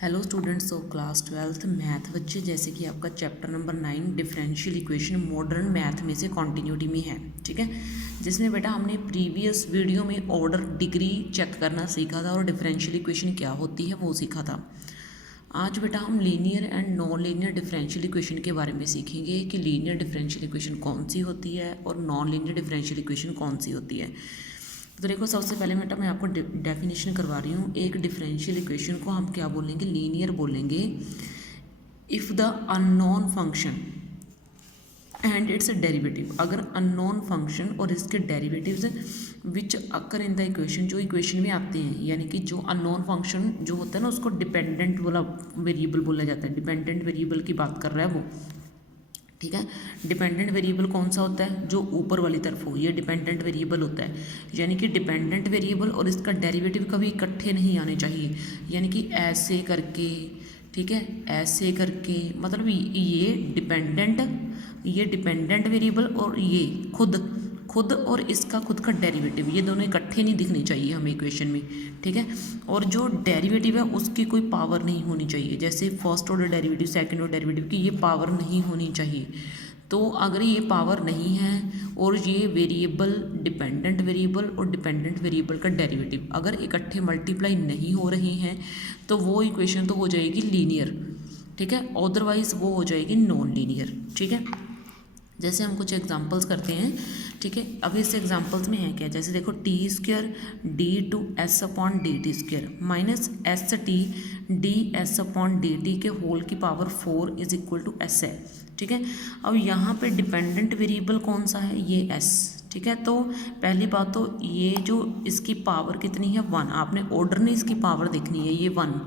Hello students of class 12th math बच्चे, जैसे कि आपका chapter number 9 differential equation modern math में से कॉन्टिन्यूटी में है। ठीक है, जिसमें बेटा हमने प्रीवियस वीडियो में ऑर्डर डिग्री चेक करना सीखा था और डिफरेंशियल इक्वेशन क्या होती है वो सीखा था। आज बेटा हम linear and non linear differential equation के बारे में सीखेंगे कि लीनियर डिफरेंशियल इक्वेशन कौन सी होती है और नॉन लीनियर डिफरेंशियल इक्वेशन कौन सी होती है। तो देखो, सबसे पहले बेटा मैं आपको डेफिनेशन करवा रही हूँ। एक डिफरेंशियल इक्वेशन को हम क्या बोलेंगे? लीनियर बोलेंगे if the unknown function and it's derivative. अगर अननोन फंक्शन और इसके derivatives which occur in the equation, जो इक्वेशन में आते हैं, यानी कि जो अननोन फंक्शन जो होता है ना उसको डिपेंडेंट वाला वेरिएबल बोला जाता है। डिपेंडेंट वेरिएबल की बात कर रहा है वो। ठीक है, डिपेंडेंट वेरिएबल कौन सा होता है? जो ऊपर वाली तरफ हो, ये डिपेंडेंट वेरिएबल होता है। यानी कि डिपेंडेंट वेरिएबल और इसका डेरिवेटिव कभी इकट्ठे नहीं आने चाहिए। यानी कि ऐसे करके, ठीक है, ऐसे करके, मतलब ये डिपेंडेंट वेरिएबल और ये खुद और इसका खुद का डेरिवेटिव, ये दोनों इकट्ठे नहीं दिखने चाहिए हमें इक्वेशन में। ठीक है, और जो डेरिवेटिव है उसकी कोई पावर नहीं होनी चाहिए। जैसे first order derivative, second order derivative की ये पावर नहीं होनी चाहिए। तो अगर ये पावर नहीं है और ये वेरिएबल, डिपेंडेंट वेरिएबल और डिपेंडेंट वेरिएबल का डेरिवेटिव अगर इकट्ठे मल्टीप्लाई नहीं हो रही हैं तो वो इक्वेशन तो हो जाएगी लीनियर। ठीक है, अदरवाइज वो हो जाएगी नॉन लीनियर। ठीक है, जैसे हम कुछ एग्जांपल्स करते हैं। ठीक है, अब इस एग्जांपल्स में है क्या? जैसे देखो, T square D two S upon D T square minus S T D S upon D T के होल की power 4 is equal to S है। ठीक है, अब यहाँ पे डिपेंडेंट वेरिएबल कौन सा है? ये एस। ठीक है, तो पहली बात तो ये जो इसकी पावर कितनी है? 1। आपने ऑर्डर नहीं, इसकी पावर देखनी है। ये 1,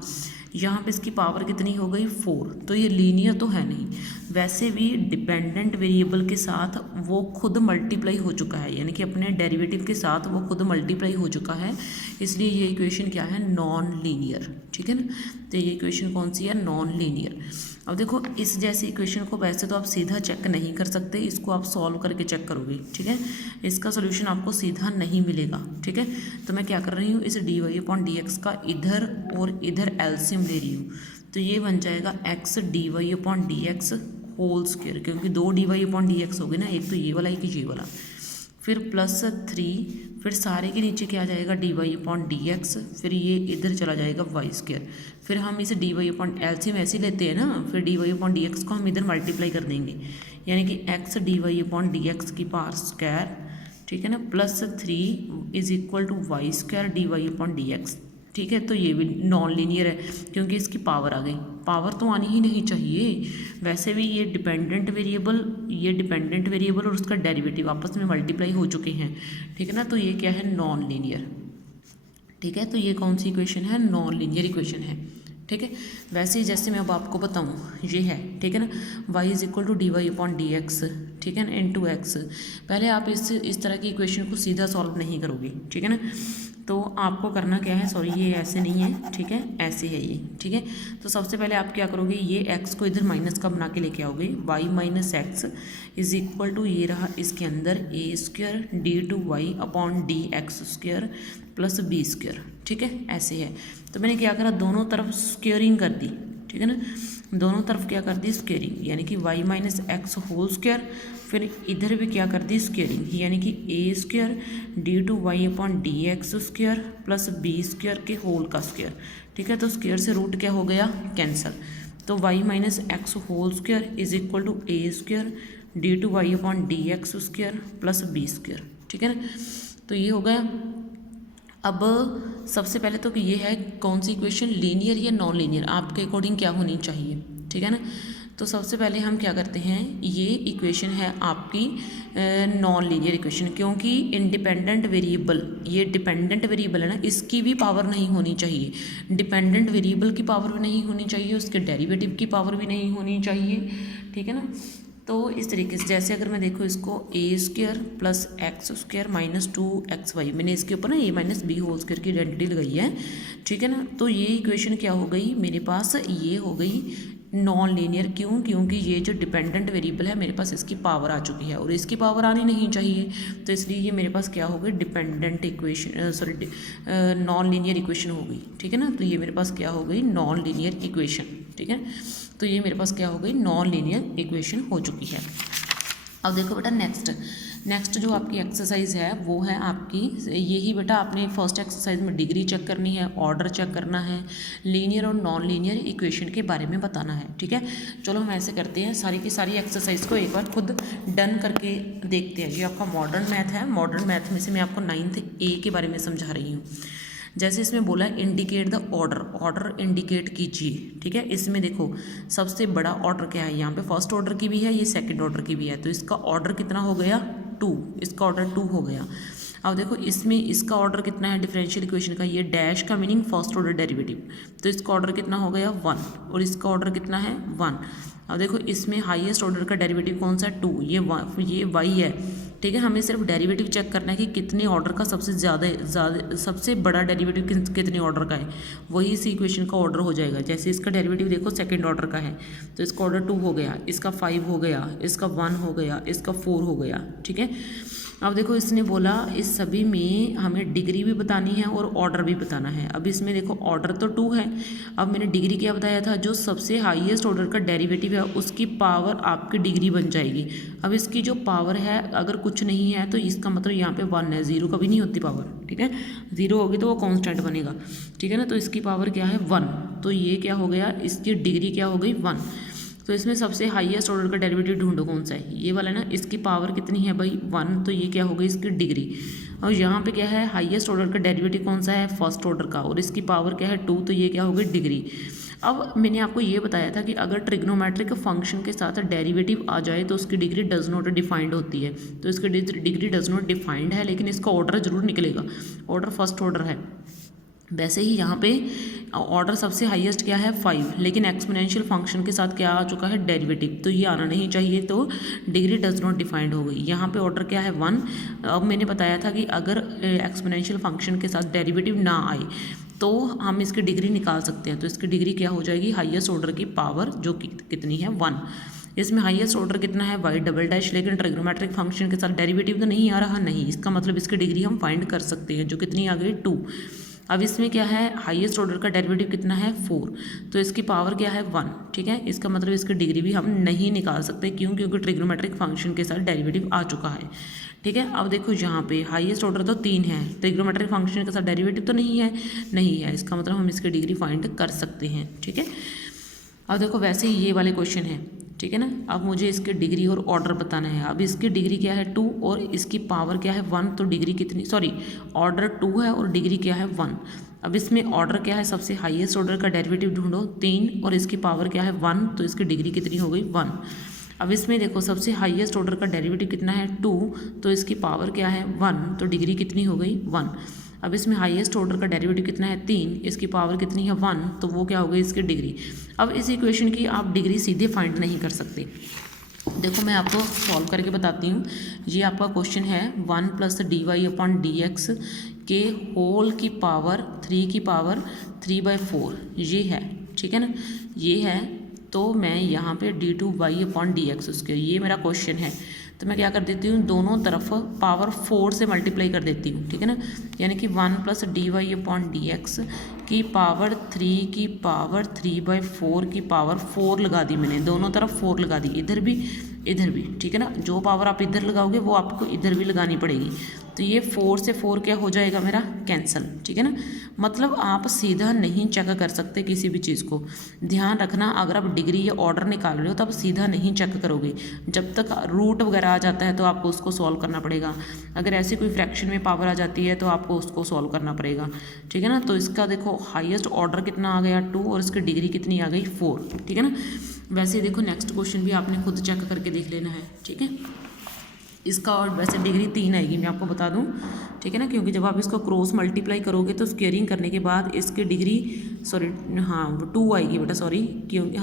यहाँ पे इसकी पावर कितनी हो गई? 4। तो ये लीनियर तो है नहीं। वैसे भी डिपेंडेंट वेरिएबल के साथ वो खुद मल्टीप्लाई हो चुका है, यानी कि अपने डेरिवेटिव के साथ वो खुद मल्टीप्लाई हो चुका है, इसलिए ये इक्वेशन क्या है? Non linear. ठीक है ना, तो ये इक्वेशन कौन सी है? Non linear. अब देखो, इस जैसी इक्वेशन को वैसे तो आप सीधा चेक नहीं कर सकते, इसको आप सॉल्व करके चेक करोगे। ठीक है, इसका सोल्यूशन आपको सीधा नहीं मिलेगा। ठीक है, तो मैं क्या कर रही हूँ, इस D Y upon D X का इधर और इधर एलसीएम ले रही हूँ। तो ये बन जाएगा X D Y upon D X whole square, क्योंकि 2 D Y upon D X हो गए ना, एक तो ये वाला एक ये वाला, फिर +3, फिर सारे के नीचे क्या आ जाएगा? D Y upon D X, फिर ये इधर चला जाएगा वाई स्क्वायर। फिर हम इसे डी वाई अपॉन एलसीएम ऐसे लेते हैं ना, फिर D Y upon D X को हम इधर मल्टीप्लाई कर देंगे, यानी कि X D Y upon D X की पावर स्क्वायर, ठीक है ना, +3 is equal to Y square D Y upon D X. ठीक है, तो ये भी नॉन लीनियर है क्योंकि इसकी पावर आ गई। पावर तो आनी ही नहीं चाहिए। वैसे भी ये डिपेंडेंट वेरिएबल और उसका डेरिवेटिव आपस में मल्टीप्लाई हो चुके हैं। ठीक है ना, तो ये क्या है? Non linear. ठीक है, तो ये कौन सी इक्वेशन है? नॉन लीनियर इक्वेशन है। ठीक है, वैसे ही जैसे मैं अब आपको बताऊँ, ये है। ठीक है ना, y is equal to D Y upon D X, ठीक है ना, इनटू एक्स। पहले आप इस तरह की इक्वेशन को सीधा सॉल्व नहीं करोगे। ठीक है ना, तो आपको करना क्या है? सॉरी, ये ऐसे नहीं है। ठीक है, ऐसे है ये। ठीक है, तो सबसे पहले आप क्या करोगे? ये x को इधर माइनस का बना के लेके आओगे। y minus x is equal to, ये रहा इसके अंदर a square D two Y upon D x square plus B square. ठीक है, ऐसे है। तो मैंने क्या करा? दोनों तरफ स्क्वेयरिंग कर दी। ठीक है ना, दोनों तरफ क्या कर दी? स्क्वेयरिंग, यानी कि y minus x whole square, फिर इधर भी क्या कर दी? स्क्वेयरिंग, यानी कि a square D two Y upon D x square plus B square के होल का स्क्वायर। ठीक है, तो स्क्वायर से रूट क्या हो गया? कैंसल। तो y minus x whole square is equal to A square D two Y upon D x square plus B square. ठीक है ना, तो ये हो गया। अब सबसे पहले तो ये है कौन सी इक्वेशन? लीनियर या नॉन लीनियर, आपके अकॉर्डिंग क्या होनी चाहिए। ठीक है ना, तो सबसे पहले हम क्या करते हैं, ये इक्वेशन है आपकी नॉन लीनियर इक्वेशन, क्योंकि इंडिपेंडेंट वेरिएबल, ये डिपेंडेंट वेरिएबल है ना, इसकी भी पावर नहीं होनी चाहिए। डिपेंडेंट वेरिएबल की पावर भी नहीं होनी चाहिए, उसके डेरिवेटिव की पावर भी नहीं होनी चाहिए। ठीक है ना, तो इस तरीके से, जैसे अगर मैं देखो इसको a square plus x square minus 2xy, मैंने इसके ऊपर ना a minus b whole square की आइडेंटिटी लगाई है। ठीक है ना, तो ये इक्वेशन क्या हो गई मेरे पास? ये हो गई नॉन लीनियर। क्यों? क्योंकि ये जो डिपेंडेंट वेरिएबल है मेरे पास इसकी पावर आ चुकी है और इसकी पावर आनी नहीं चाहिए, तो इसलिए ये मेरे पास क्या हो गई, dependent equation, sorry non linear equation हो गई। ठीक है ना, तो ये मेरे पास क्या हो गई, नॉन लीनियर इक्वेशन। ठीक है, तो ये मेरे पास क्या हो गई, नॉन लीनियर इक्वेशन हो चुकी है। अब देखो बेटा नेक्स्ट जो आपकी एक्सरसाइज है वो है आपकी यही बेटा, आपने फर्स्ट एक्सरसाइज में डिग्री चेक करनी है, ऑर्डर चेक करना है, लीनियर और नॉन लीनियर इक्वेशन के बारे में बताना है। ठीक है, चलो हम ऐसे करते हैं, सारी की सारी एक्सरसाइज को एक बार खुद डन करके देखते हैं। ये आपका मॉडर्न मैथ है, मॉडर्न मैथ में से मैं आपको 9th A के बारे में समझा रही हूँ। जैसे इसमें बोला है इंडिकेट द ऑर्डर इंडिकेट कीजिए। ठीक है, इसमें देखो सबसे बड़ा ऑर्डर क्या है, यहाँ पे फर्स्ट ऑर्डर की भी है, ये सेकंड ऑर्डर की भी है, तो इसका ऑर्डर कितना हो गया, 2, इसका ऑर्डर 2 हो गया। अब देखो इसमें इसका ऑर्डर कितना है डिफरेंशियल इक्वेशन का, ये डैश का मीनिंग फर्स्ट ऑर्डर डेरिवेटिव, तो इसका ऑर्डर कितना हो गया 1 और इसका ऑर्डर कितना है 1। अब देखो इसमें हाईएस्ट ऑर्डर का डेरिवेटिव कौन सा है 2, ये y है। ठीक है, हमें सिर्फ डेरिवेटिव चेक करना है कि कितने ऑर्डर का सबसे सबसे बड़ा डेरिवेटिव कितने ऑर्डर का है, वही इस इक्वेशन का ऑर्डर हो जाएगा। जैसे इसका डेरिवेटिव देखो सेकंड ऑर्डर का है, तो इसका ऑर्डर 2 हो गया, इसका 5 हो गया, इसका 1 हो गया, इसका 4 हो गया। ठीक है, अब देखो इसने बोला इस सभी में हमें डिग्री भी बतानी है और ऑर्डर भी बताना है। अब इसमें देखो ऑर्डर तो 2 है, अब मैंने डिग्री क्या बताया था, जो सबसे हाईएस्ट ऑर्डर का डेरिवेटिव है उसकी पावर आपकी डिग्री बन जाएगी। अब इसकी जो पावर है अगर कुछ नहीं है तो इसका मतलब यहाँ पे 1 है, 0 कभी नहीं होती पावर। ठीक है, 0 होगी तो वो कांस्टेंट बनेगा। ठीक है ना, तो इसकी पावर क्या है 1, तो ये क्या हो गया, इसकी डिग्री क्या हो गई 1। तो इसमें सबसे हाईएस्ट ऑर्डर का डेरिवेटिव ढूंढो कौन सा है, ये वाला ना, इसकी पावर कितनी है भाई 1, तो ये क्या हो गई इसकी डिग्री। और यहाँ पे क्या है, हाईएस्ट ऑर्डर का डेरिवेटिव कौन सा है, फर्स्ट ऑर्डर का, और इसकी पावर क्या है 2, तो ये क्या हो गई डिग्री। अब मैंने आपको ये बताया था कि अगर ट्रिग्नोमेट्रिक फंक्शन के साथ डेरिवेटिव आ जाए तो उसकी डिग्री डज नॉट डिफाइंड होती है, तो इसकी डिग्री डज नॉट डिफाइंड है, लेकिन इसका ऑर्डर जरूर निकलेगा, ऑर्डर फर्स्ट ऑर्डर है। वैसे ही यहाँ पे ऑर्डर सबसे हाईएस्ट क्या है 5, लेकिन एक्सपोनेंशियल फंक्शन के साथ क्या आ चुका है डेरिवेटिव, तो ये आना नहीं चाहिए, तो डिग्री डज नॉट डिफाइंड हो गई। यहाँ पे ऑर्डर क्या है 1। अब मैंने बताया था कि अगर एक्सपोनेंशियल फंक्शन के साथ डेरिवेटिव ना आए तो हम इसकी डिग्री निकाल सकते हैं, तो इसकी डिग्री क्या हो जाएगी, हाईएस्ट ऑर्डर की पावर जो कि कितनी है 1। इसमें हाईएस्ट ऑर्डर कितना है y डबल डैश, लेकिन ट्रिग्नोमेट्रिक फंक्शन के साथ डेरिवेटिव तो नहीं आ रहा, नहीं, इसका मतलब इसकी डिग्री हम फाइंड कर सकते हैं, जो कितनी आ गई 2। अब इसमें क्या है, हाईएस्ट ऑर्डर का डेरिवेटिव कितना है 4, तो इसकी पावर क्या है 1। ठीक है, इसका मतलब इसकी डिग्री भी हम नहीं निकाल सकते, क्यों, क्योंकि ट्रिग्नोमेट्रिक फंक्शन के साथ डेरिवेटिव आ चुका है। ठीक है, अब देखो यहाँ पे हाईएस्ट ऑर्डर तो 3 है, ट्रिग्नोमेट्रिक फंक्शन के साथ डेरिवेटिव तो नहीं है, इसका मतलब हम इसकी डिग्री फाइंड कर सकते हैं। ठीक है, अब देखो वैसे ही ये वाले क्वेश्चन है। ठीक है ना, अब मुझे इसकी डिग्री और ऑर्डर बताना है। अब इसकी डिग्री क्या है 2 और इसकी पावर क्या है 1, तो डिग्री कितनी, सॉरी ऑर्डर 2 है और डिग्री क्या है 1। अब इसमें ऑर्डर क्या है, सबसे हाईएस्ट ऑर्डर का डेरिवेटिव ढूंढो 3 और इसकी पावर क्या है 1, तो इसकी डिग्री कितनी हो गई 1। अब इसमें देखो सबसे हाईएस्ट ऑर्डर का डेरिवेटिव कितना है 2, तो इसकी पावर क्या है 1, तो डिग्री कितनी हो गई 1। अब इसमें हाईएस्ट ऑर्डर का डेरिवेटिव कितना है 3, इसकी पावर कितनी है 1, तो वो क्या हो गई इसकी डिग्री। अब इस इक्वेशन की आप डिग्री सीधे फाइंड नहीं कर सकते, देखो मैं आपको सॉल्व करके बताती हूँ। ये आपका क्वेश्चन है 1 + dy/dx के होल की पावर 3 की पावर 3/4 ये है। ठीक है ना, ये है, तो मैं यहाँ पे d2y/dx उसके, ये मेरा क्वेश्चन है, तो मैं क्या कर देती हूँ, दोनों तरफ पावर 4 से मल्टीप्लाई कर देती हूँ। ठीक है ना, यानी कि 1 + dy/dx की पावर 3 की पावर 3/4 की पावर 4 लगा दी मैंने, दोनों तरफ 4 लगा दी, इधर भी। ठीक है ना, जो पावर आप इधर लगाओगे वो आपको इधर भी लगानी पड़ेगी, तो ये 4 से 4 क्या हो जाएगा मेरा कैंसिल। ठीक है ना, मतलब आप सीधा नहीं चेक कर सकते किसी भी चीज़ को, ध्यान रखना। अगर आप डिग्री या ऑर्डर निकाल रहे हो तो आप सीधा नहीं चेक करोगे, जब तक रूट वगैरह आ जाता है तो आपको उसको सॉल्व करना पड़ेगा। अगर ऐसी कोई फ्रैक्शन में पावर आ जाती है तो आपको उसको सॉल्व करना पड़ेगा। ठीक है ना, तो इसका देखो हाईएस्ट ऑर्डर कितना आ गया 2 और इसकी डिग्री कितनी आ गई 4। ठीक है ना, वैसे देखो नेक्स्ट क्वेश्चन भी आपने खुद चेक करके देख लेना है। ठीक है, इसका और वैसे डिग्री 3 आएगी, मैं आपको बता दूं। ठीक है ना, क्योंकि जब आप इसको क्रॉस मल्टीप्लाई करोगे तो स्क्वेयरिंग करने के बाद इसकी डिग्री 2 आएगी बेटा, सॉरी, क्योंकि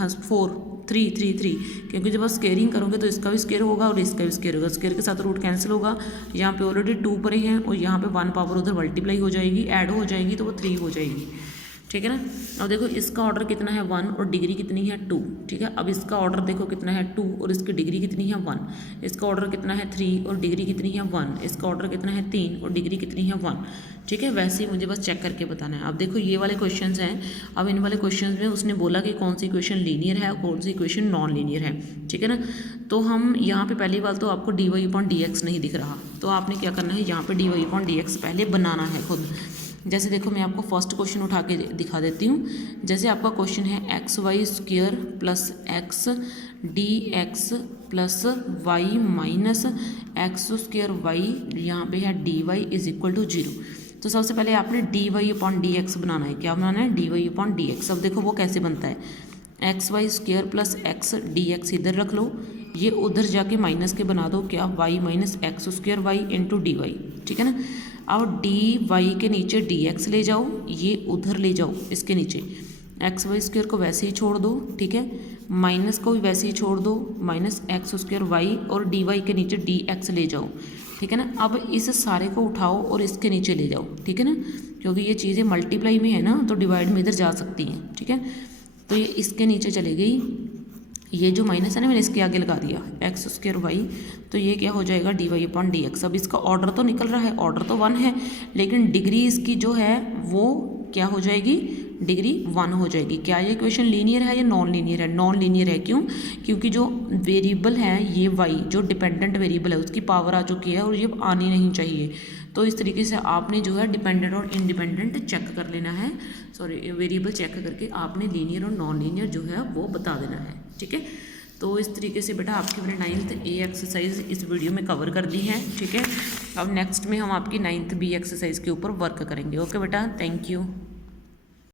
3 क्योंकि जब आप स्क्वेयरिंग करोगे तो इसका भी स्क्वेयर होगा और इसका भी स्क्वेयर होगा, स्क्वेयर के साथ रूट कैंसिल होगा। यहाँ पे ऑलरेडी 2 पड़े हैं और यहाँ पे 1 पावर उधर मल्टीप्लाई हो जाएगी, ऐड हो जाएगी, तो वो 3 हो जाएगी। ठीक है ना। अब देखो इसका ऑर्डर कितना है 1 और डिग्री कितनी है 2, ठीक है। अब इसका ऑर्डर देखो कितना है 2 और इसकी डिग्री कितनी है 1, इसका ऑर्डर कितना है 3 और डिग्री कितनी है 1, इसका ऑर्डर कितना है 3 और डिग्री कितनी है 1, ठीक है। वैसे ही मुझे बस चेक करके बताना है। अब देखो ये वाले क्वेश्चंस हैं, अब इन वाले क्वेश्चंस में उसने बोला कि कौन सी इक्वेशन लीनियर है और कौन सी इक्वेशन नॉन लीनियर है, ठीक है ना। तो हम यहाँ पे पहली बात तो आपको dy/dx नहीं दिख रहा, तो आपने क्या करना है, यहाँ पे dy/dx पहले बनाना है खुद। जैसे देखो मैं आपको फर्स्ट क्वेश्चन उठा के दिखा देती हूँ। जैसे आपका क्वेश्चन है xy² plus x dx plus y minus x²y, यहाँ पे है dy इज इक्वल टू 0। तो सबसे पहले आपने dy/dx बनाना है। क्या बनाना है, dy/dx। अब देखो वो कैसे बनता है, xy² प्लस x dx इधर रख लो, ये उधर जाके माइनस के बना दो, क्या y minus x² into dy, ठीक है ना। अब dy के नीचे dx ले जाओ, ये उधर ले जाओ इसके नीचे, xy² को वैसे ही छोड़ दो, ठीक है, माइनस को भी वैसे ही छोड़ दो, माइनस x² और dy के नीचे dx ले जाओ, ठीक है ना। अब इस सारे को उठाओ और इसके नीचे ले जाओ, ठीक है ना, क्योंकि ये चीज़ें मल्टीप्लाई में है ना, तो डिवाइड में इधर जा सकती हैं, ठीक है। तो ये इसके नीचे चले गई, ये जो माइनस है ना मैंने इसके आगे लगा दिया x²y, तो ये क्या हो जाएगा dy/dx। अब इसका ऑर्डर तो निकल रहा है, ऑर्डर तो 1 है, लेकिन डिग्री इसकी जो है वो क्या हो जाएगी, डिग्री 1 हो जाएगी। क्या ये इक्वेशन लीनियर है या नॉन लीनियर है, नॉन लीनियर है। क्यों, क्योंकि जो वेरिएबल है ये y, जो डिपेंडेंट वेरिएबल है उसकी पावर आ चुकी है और ये आनी नहीं चाहिए। तो इस तरीके से आपने जो है डिपेंडेंट और इंडिपेंडेंट चेक कर लेना है, सॉरी वेरिएबल चेक करके आपने लीनियर और नॉन लीनियर जो है वो बता देना है, ठीक है। तो इस तरीके से बेटा आपकी मैंने 9th A एक्सरसाइज इस वीडियो में कवर कर दी है, ठीक है। अब नेक्स्ट में हम आपकी 9th B एक्सरसाइज के ऊपर वर्क करेंगे। ओके बेटा, थैंक यू।